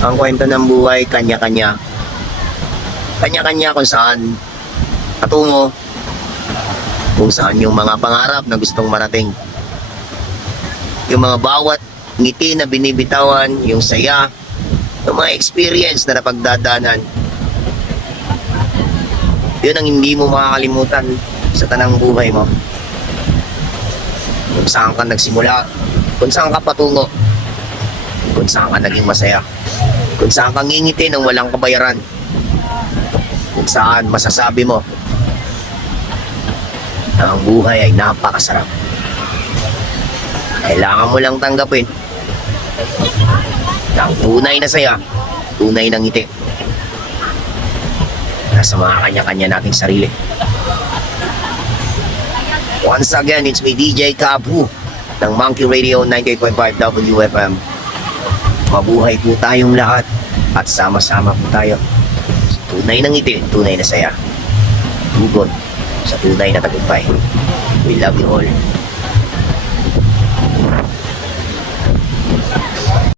Ang kwento ng buhay, kanya-kanya. Kanya-kanya kung saan patungo, kung saan yung mga pangarap na gustong marating. Yung mga bawat ngiti na binibitawan, yung saya, yung mga experience na napagdadaanan. Yun ang hindi mo makakalimutan sa tanang buhay mo. Kung saan ka nagsimula, kung saan ka patungo, kung saan ka naging masaya, kung saan ka ngingiti ng walang kabayaran, kung saan masasabi mo na ang buhay ay napakasarap. Kailangan mo lang tanggapin na ang tunay na saya, tunay na ngiti. Nasa mga kanya-kanya nating sarili. Once again, it's me DJ Kabu ng Monkey Radio 98.5 WFM. Mabuhay po tayong lahat at sama-sama po tayo sa tunay na ngiti, tunay na saya. Tugon sa tunay na tagumpay. We love you all.